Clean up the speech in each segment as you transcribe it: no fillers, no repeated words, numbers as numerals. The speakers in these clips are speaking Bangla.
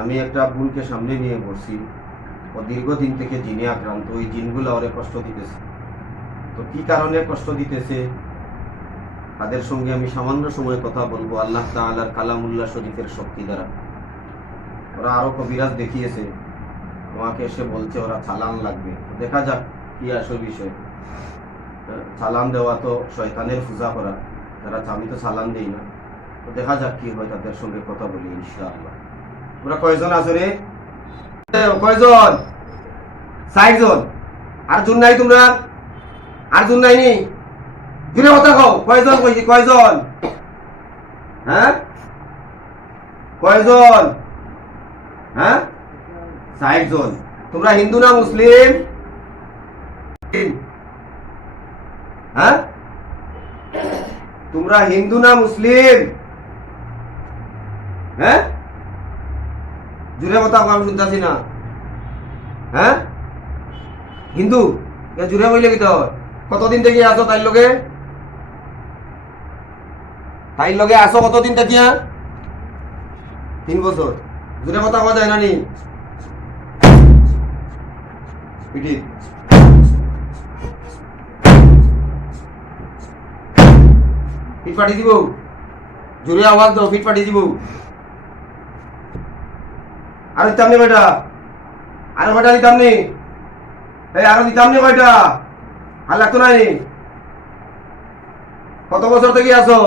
আমি একটা বোনকে সামনে নিয়ে বসছি, ও দীর্ঘদিন থেকে জিনে আক্রান্ত। ওই জিনগুলো ওরে কষ্ট দিতেছে। তো কি কারণে কষ্ট দিতেছে তাদের সঙ্গে আমি সামান্য সময় কথা বলবো আল্লাহ তাআলার কালামুল্লাহ শরীফের শক্তি দ্বারা। ওরা আরো কবিরাজ দেখিয়েছে, আমাকে এসে বলছে ওরা চালান লাগবে। দেখা যাক কি আসল বিষয়। চালান দেওয়া তো শয়তানের পূজা করা, তারা আমি তো চালান দেই না। তো দেখা যাক কি হয়, তাদের সঙ্গে কথা বলি ইনশাআল্লাহ। তোমরা কয়জন আছো রে? কয়জন? 60 জন। আর জন নাই তোমরা? আর জন নাই নি? জুড়ে কথা কও, কয়জন কইছি? কয়জন? হ্যাঁ, কয়জন? হ্যাঁ, 60 জন। তোমরা হিন্দু না মুসলিম? হ্যাঁ, তোমরা হিন্দু না মুসলিম? হ্যাঁ, জুড়ে কথা আমি শুনতেছি না। হ্যাঁ, হিন্দু জুড়ে বইলে কি? কতদিন থেকে আসো তাই লগে? তাই লগে আসো কতদিন থেকে? 3 বছর। জুড়ে কথা কওয়া যায় না নি? পিটি ফিট পাঠি দিব, জোরে আওয়াজ দাও, ফিট পাঠি দিব। আর দিতাম নি কয়টা? আরো কয়টা দিতাম নি? আরো দিতাম নি কয়টা? আর লাগতো নাই? কত বছর থেকে আসো?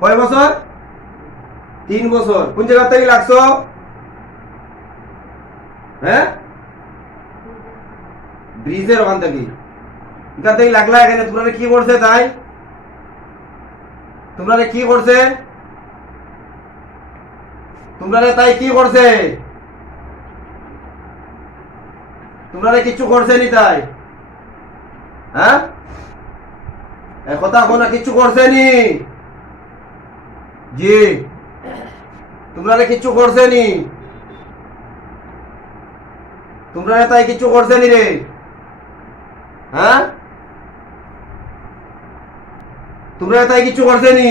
কয় বছর? 3 বছর। কোন জায়গা থেকে লাগছো? হ্যাঁ, ব্রিজের ওখান থেকে। এখান থেকে লাগলা এখানে। তোমরা কি করছে তাই? তোমরা কি করছে? তোমরা তাই কি করছে? তোমরা কিছু করছে নি তাই? হ্যাঁ, কথা কোনা কিছু করছে নি? জি, তোমরা কিছু করছে নি? তোমরা তাই কিছু করছে নি রে? হ্যাঁ, তোমরা তাই কিছু করছে নি?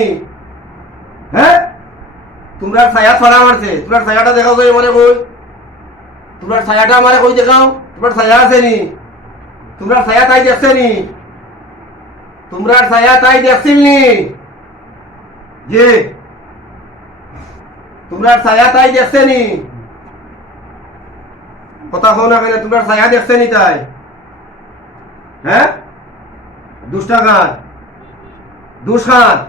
হ্যাঁ, তোমরা ছায়া ছড়া মারছে। তোমরা ছায়াটা দেখাও তো মনে কই। তোমরা ছায়াটা আমারে কই দেখাও। তোমার ছায়া আছে নি? তোমরা ছায়া তাই দেখছে নি? তোমরা ছায়া তাই দেখছিল নি? জি, তোমরা ছায়া তাই দেখছে নি? কথা কও না কেন? তোমরা ছায়া দেখছে নি তাই? হ্যাঁ, দুষ্টাঘাত, দুষ্খাত,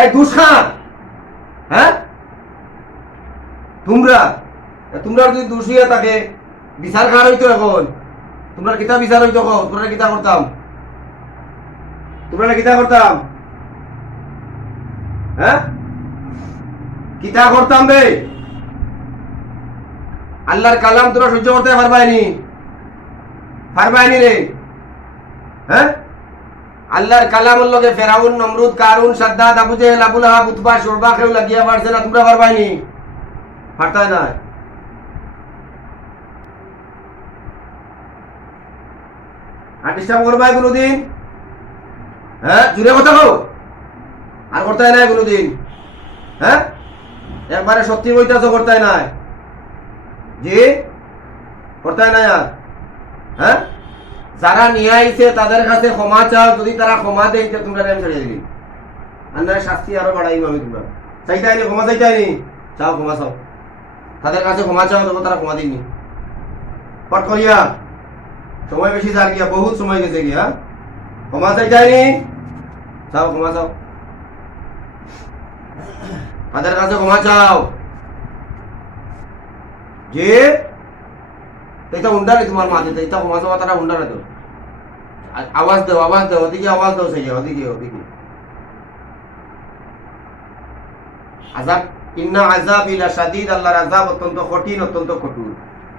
এই দুষ্খাত। হ্যাঁ, তোমরা তোমরা যদি দোষিয়া থাকে বিচার কার হইতো এখন? তোমরা কিতা বিচার হইতো? তোমরা কিতা করতাম? তোমরা কিতা করতাম? হ্যাঁ, কিতা করতাম বে? আল্লাহর কালাম তোরা সহ্য করতে পারবাইনি? পারবাইনি রে? হ্যাঁ, আল্লাহর কালামের লগে ফেরাউন, নমরুদ, কারুন, সাদ্দাত, আবু জেহেল, আবুল আহাব, উতবা, শুরবা কেউ লাগিয়া পারছে না? তোমরা পারবাইনি? পারতাই না? আর ডিস্টার্ব করবাই কোনোদিন? হ্যাঁ, জুড়ে কথা কও। আর করতাই নাই কোনোদিন? হ্যাঁ, একবারে সত্যি বইতাছো, করতাই নাই? জি, করতাই নাই আর? হ্যাঁ, যারা নিয়ে আইছে তাদের কাছে ক্ষমা চাও। যদি তারা ক্ষমা দেয় তোমরা টাইম ছেড়ে দিবি। আন্দার শাস্তি আরো বাড়াইব আমি। তোমরা চাইতাইনি? ক্ষমা চাইতাইনি? চাও, ক্ষমা চাও। তাদের কাছে ক্ষমা চাও, তখন তারা ক্ষমা দিননি। পট করিয়া সময় বেশি যার গিয়া, বহুত সময় গেছে গিয়া। ক্ষমা চাইতাইনি? চাও, ক্ষমা চাও। তাদের কাছে ক্ষমা চাও। যে এটা উন্ডা নেই তোমার মাঝে, এটা ক্ষমা চাওয়া তারা উন্ডা না তো। আওয়াজ দাও, আওয়াজ দাও, ওদিকে আওয়াজ দাও। সেই ওদিকে, ওদিকে আযাব, ইন্না আযাবি লাশাদীদ। আল্লাহর আযাব অত্যন্ত কঠিন, অত্যন্ত কঠোর।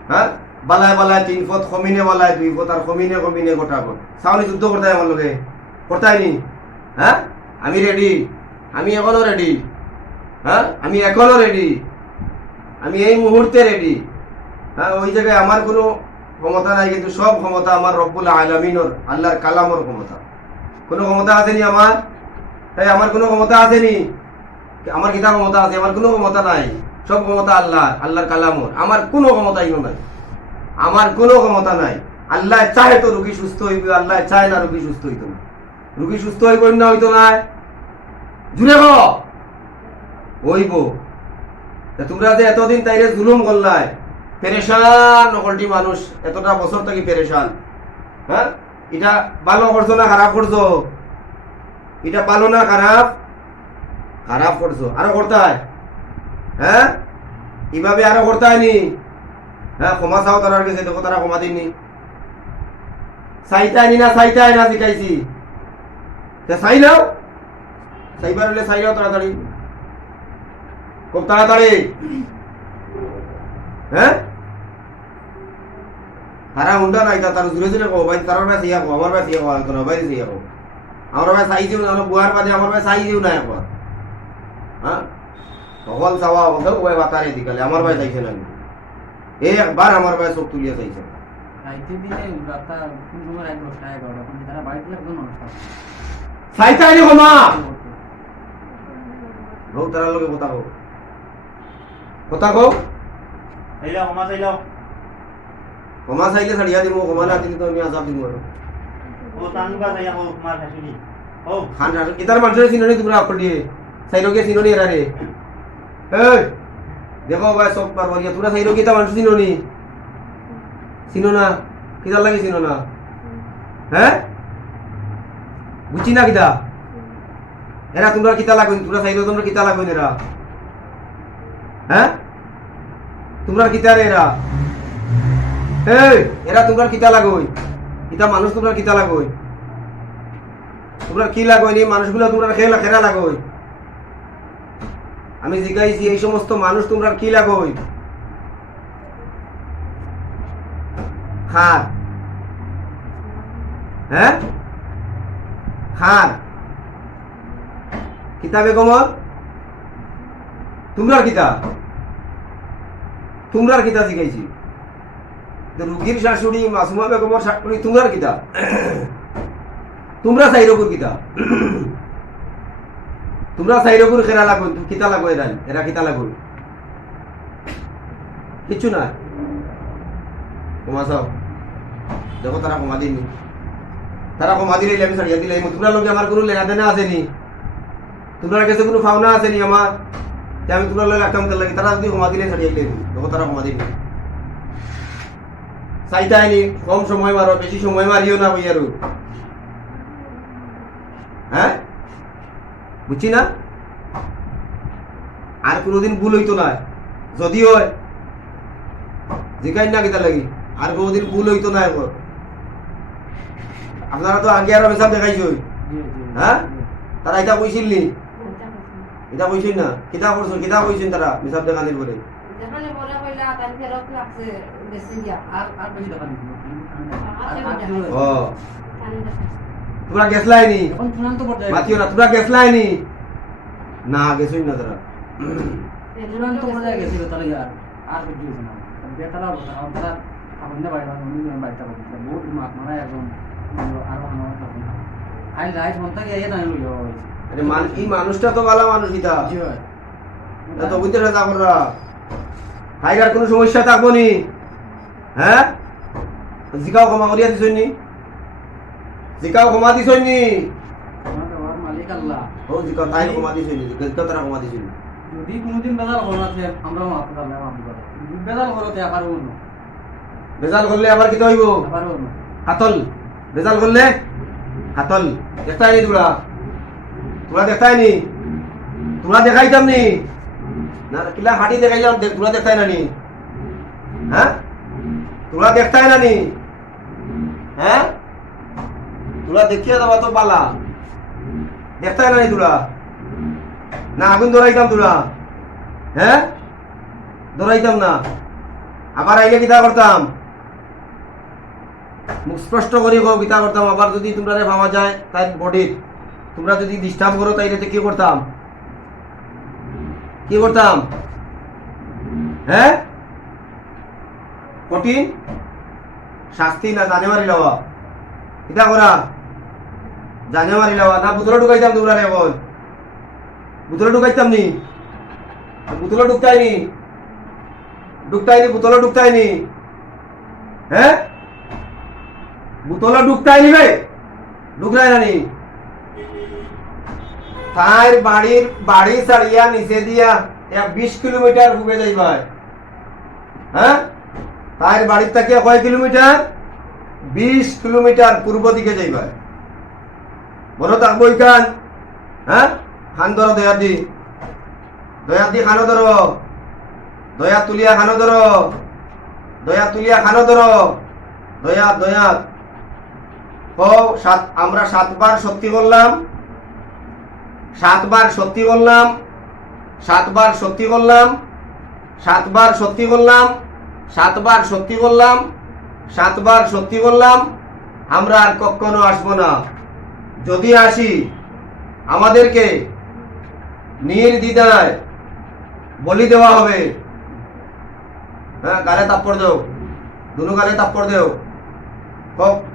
হ্যাঁ, বালায় বালায় 3 পথ, খমিনে বালায় 2 পথ, আর খমিনে খমিনে গোটা পথ। সাউনি যুদ্ধ করতে আমার লগে? করতাইনি? হ্যাঁ, আমি রেডি। আমি এখনো রেডি। হ্যাঁ, আমি এখনো রেডি। আমি এই মুহূর্তে রেডি। হ্যাঁ, ওই জায়গায় আমার কোনো ক্ষমতা নাই, কিন্তু সব ক্ষমতা আমার রব্বুল আলামিনের, আল্লাহর কালামের ক্ষমতা। কোনো ক্ষমতা আসেনি আমার? তাই আমার কোনো ক্ষমতা আসেনি? আমার কিতা ক্ষমতা আছে? আমার কোনো ক্ষমতা নাই, সব ক্ষমতা আল্লাহ, আল্লাহর কালামর। আমার কোনো ক্ষমতা ইনো নাই, আমার কোনো ক্ষমতা নাই। আল্লাহ চাহে তো রোগী সুস্থ হইব, আল্লাহ চায় না রোগী সুস্থ হইতো না। রোগী সুস্থ হইব না হইতো না, জুড়ে হইব। তোমরা যে এতদিন তাইরে জুলুম করলাই, পেরেশান নকলটি মানুষ, এতটা বছর থেকে পেরেশান। হ্যাঁ, এটা ভালো করছো না খারাপ করছো? এটা ভালো না খারাপ? খারাপ করছো। আরো করতে হয়, হ্যাঁ, এভাবে আরো করতে হয়নি। হ্যাঁ, ক্ষমা চাও তার কাছে, দেখো তারা ক্ষমা দিননি। চাইতাই না, চাইতাই না শিখাইছি, চাই নাও, চাইবার হলে চাই নাও তাড়াতাড়ি, খুব তাড়াতাড়ি। হ্যাঁ, তারা হুন্ডা নাই, তার জুড়ে জুড়ে কো ভাই, তার ভাই সিয়া কো, আমার ভাই সিয়া কো, তোর ভাই সিয়া কো, আমার ভাই চাইছিও না, বুয়ার বাদে আমার ভাই চাইছিও না একবার। হ্যাঁ, সকল চাওয়া বলতে ওই বাতারে দিকালে আমার ভাই চাইছে না, একবার আমার ভাই চোখ তুলিয়া চাইছে। চাইতাই নি ক্ষমা, রৌ তার লগে কথা কো, কথা কো, ক্ষমা চাইলে ছাড়িয়া দিব, ক্ষমা না দিলে তো আমি আজাব দিব। আর খান ইতার মানুষের চিননি তোমরা অক্ষর দিয়ে সাইরোগে চিননি এরা রে। এই দেখো ভাই সব পারবার তোরা সাইরোগে তা মানুষ চিননি, চিনো না? কিতার লাগে চিনো না? হ্যাঁ, বুঝছি না কিতা এরা তোমরা কিতা লাগুন, তোমরা সাইরো তোমরা কিতা লাগুন এরা? হ্যাঁ, তোমরা কিতা রে এরা? এই এরা তোমরা কিতা লাগোই? কিতা মানুষ তোমরা কিতা লাগোই? তোমরা কি লাগোই নি মানুষগুলো? তোমরা খেলা খেলা লাগোই? আমি জিজ্ঞাসি এই সমস্ত মানুষ তোমরা কি লাগোই? খার, হ্যাঁ, খার কিতা বেগমর তোমরা কিতা, তোমরা কিতা জিজ্ঞাসি? রুগীর শাশুড়ি মাসুমা বেগমর শাশুড়ি তোমরা কিতা? তোমরা সাইরপুর কিতা? তোমরা সাইরপুর খেরা লাগো, কিতা লাগো এরা? এরা কিতা লাগো? কিচ্ছু না। ক্ষমা চাও, দেখো তারা ক্ষমা দিনি, তারা ক্ষমা দিলে আমি ছাড়িয়া দিলাই। তোমরা লোকে আমার কোনো লেনা দেনা আসেনি, তোমরা কাছে কোনো ফাওনা আসেনি আমার, আমি তোমরা লোক রাখতাম লাগে। তারা যদি ক্ষমা দিলে ছাড়িয়া দিলে, দেখো তারা ক্ষমা দিনি। চাইতাইনি কম সময় মারো, বেশি সময় মারিও না ভাই। আর হ্যাঁ, বুঝছি না? আর কোনোদিন ভুল হইতো না, যদি হয় জিজ্ঞাসা না কিতা লাগি, আর কোনোদিন ভুল হইতো না। এখন আপনারা তো আগে আরো বেসাব দেখাইছ, হ্যাঁ, তারা এটা কইছিল নি? এটা কইছিল না? কিতা করছো, কিতা কইছেন তারা বেসাব দেখানির পরে? তোমরা গেছলাই নি? মাতিও না, তোমরা গেছলাই নি? না গেছই না তারা। এই মানুষটা তো ভালো মানুষ, ইতা তো বুঝতে সাজা কররা টাইগার কোনো সমস্যা থাকবো নি? হ্যাঁ, জিকাও ক্ষমা করিয়া দিছই নি? জিকাও ক্ষমা দিছই নি? ও জিকাও তাই ক্ষমা দিছই নি? জিকাও তারা ক্ষমা দিছই নি? যদি কোনোদিন বেজাল করতে আমরা মাফ করলাম, মাফ করব। বেজাল করতে আবার হইব, বেজাল করলে আবার কি হইব? আবার হইব হাতল। বেজাল করলে হাতল। দেখতাই নি তোমরা? তোমরা দেখতাই নি? তোমরা দেখাইতাম নি না? কিলা হাঁটি দেখাইলাম, তোমরা দেখতাই না নি? হ্যাঁ, তোমরা দেখতাই না নি? হ্যাঁ, তোমরা দেখিয়ে দেবা তো পালা, দেখতাই না নি তোমরা? না আগুন ধরাইতাম তোমরা? হ্যাঁ, ধরাইতাম না? আবার আইলে কিতা করতাম? মুখ স্পষ্ট করি গো কিতা করতাম? আবার যদি তোমরা ভাবা যায় তাই বডি তোমরা যদি ডিস্টার্ব করো তাইলে কি করতাম? কি করতাম? হ্যাঁ, কঠিন শাস্তি না জানে মারি লওয়া? কিতা করা? জানে মারি লওয়া না? বুতরা ঢুকাইতাম তোমরা এখন? বোতলে ঢুকাইতাম নি, বোতলে ঢুকতাইনি, বোতলে ঢুকতাইনি, হ্যাঁ বোতলে ঢুকতাইনি ভাই, ঢুকলাই না নি। তার বাড়ি ছাড়িয়া নিচে দিয়া 20 কিলোমিটার ঘুরে যাইবা, হ্যাঁ তার বাড়ির থেকে কয় কিলোমিটার? 20 কিলোমিটার পূর্ব দিকে যাইবা। বলো থাকবো ইখান, হ্যাঁ খান ধরো দয়ার দি খানো ধরো, দয়া তুলিয়া খানো ধরো, দয়া তুলিয়া খানো ধরো, দয়া আমরা 7 বার সত্যি বললাম, 7 বার সত্যি বললাম, 7 বার সত্যি বললাম, 7 বার সত্যি বললাম, 7 বার সত্যি বললাম, 7 বার সত্যি বললাম। আমরা আর কখনো আসবো না। যদি আসি আমাদেরকে নির্দ্বিধায় বলি দেওয়া হবে। হ্যাঁ গালে তাপ্পড় দেও, দুনো গালে তাপ্পড় দেও।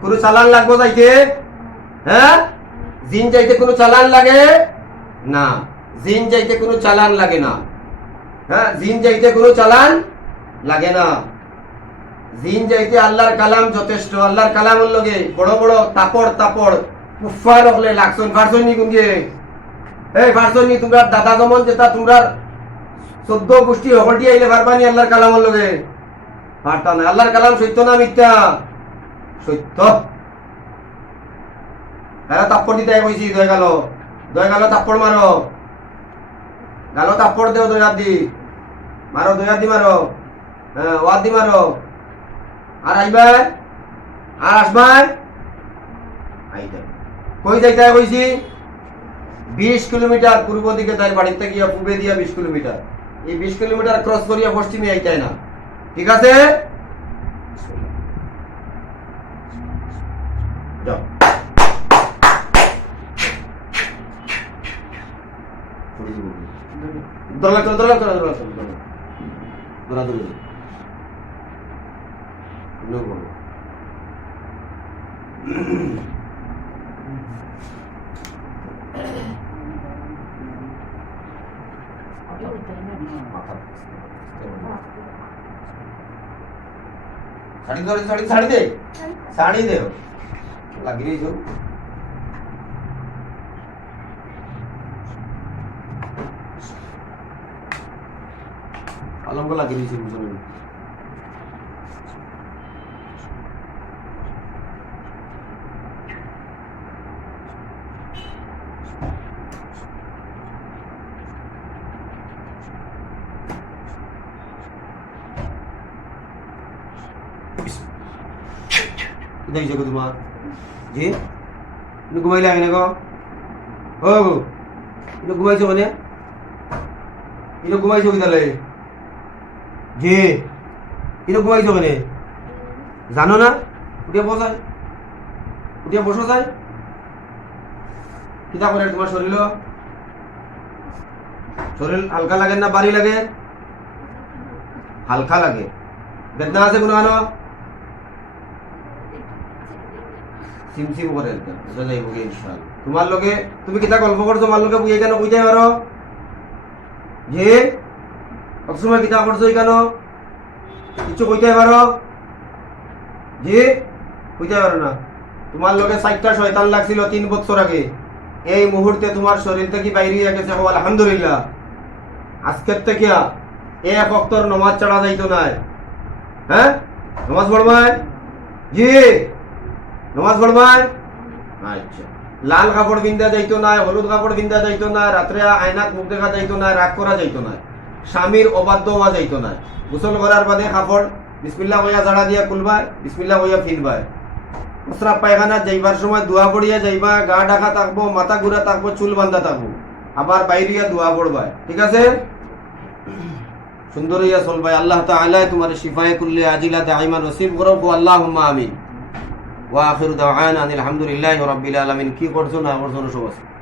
কোনো চালান লাগবো যাইতে? হ্যাঁ জিন যাইতে কোনো চালান লাগে না, জিন যাইতে কোনো চালান লাগে না। হ্যাঁ জিন যাইতে কোনো চালান লাগে না। জিন যাইতে আল্লাহর কালাম যথেষ্ট। আল্লাহর কালামের লগে বড় বড় তাপড় কুফার হলে লাগছন ফারছন নি গুঙ্গে, এই ফারছন নি তোমরা দাদা জমন যেটা তোমরা 14 গোষ্ঠী হলটি আইলে পারবানি আল্লাহর কালামের লগে? পারতা না। আল্লাহর কালাম সত্য না মিথ্যা? সত্য। এরা তাপ্পড় দিতে কইছি, দয় গালো তাপ্পড় মারো, গালো তাপ্পড় দেও, দয়ার দি মারো, দয়ার দি মারো, হ্যাঁ ওয়ার দি মারো। আর আইবাই আর আসবাই আইতে কই যাইতে কইছি? 20 কিলোমিটার পূর্ব দিকে তার বাড়িতে গিয়া পূবে দিয়া 20 কিলোমিটার। এই 20 কিলোমিটার ক্রস করিয়া পশ্চিমে আইতে না, ঠিক আছে? যাও শাড়ি দে লাগি নি যাও। আলমকে লাগি দিয়েছি বুঝলেন। দেখছো গো তোমার জি ঘুমাইলে আগে না গো, ও গো এটা ঘুমাইছো মানে, এটা ঘুমাইছো কি তাহলে? জি এটা ঘুমাইছো মানে জানো না? উঠিয়া বসো যায় কিতা করে তোমার শরীর হালকা লাগে না বাড়ি লাগে? হালকা লাগে। বেদনা আছে কোনো আনো সিমসিম করে এটা যাইব ইনশাআল্লাহ। তোমার লগে তুমি কিতা গল্প করছো, তোমার লগে বুঝে কেন কইতে পারো যে সবসময় কিতা করছো কেন কিছু কইতে পারো যে কইতে পারো না? তোমার লগে 4টা শয়তান লাগছিল 3 বছর আগে, এই মুহূর্তে তোমার শরীর থেকে বাইরে গেছে। আলহামদুলিল্লাহ। আজকের থেকে এক ওয়াক্তর নামাজ ছাড়া যাইতো না। হ্যাঁ নামাজ পড়বাই জি নামাজ পড়বাই। আচ্ছা লাল কাপড় বিন্দা যাইতো না, হলুদ কাপড় বিন্দা যাইতো না, রাত্রে আয়নাত মুখ দেখা যাইতো না, রাগ করা যাইতো না, স্বামীর অবাধ্য হওয়া যাইতো না। গোসল করার বাদে কাপড় বিসমিল্লাহ কইয়া জাড়া দিয়া খুলবাই, বিসমিল্লাহ কইয়া ফিরবাই। প্রস্রাব পায়খানা যাইবার সময় দোয়া পড়িয়া যাইবা, গা ঢাকা থাকবো, মাথা ঘুরা থাকবো, চুল বান্ধা থাকবো, আবার বাইরিয়া দোয়া পড়বাই, ঠিক আছে? সুন্দর হইয়া চলবাই। আল্লাহ তাআলা তোমার শিফায়ে কুল্লি আজিলা দাইমা নসিব করো, আল্লাহুম্মা আমিন। ওয়া আখিরু দাওয়ানা আলহামদুলিল্লাহি রাব্বিল আলামিন। কি করছো না করছো সব আছে।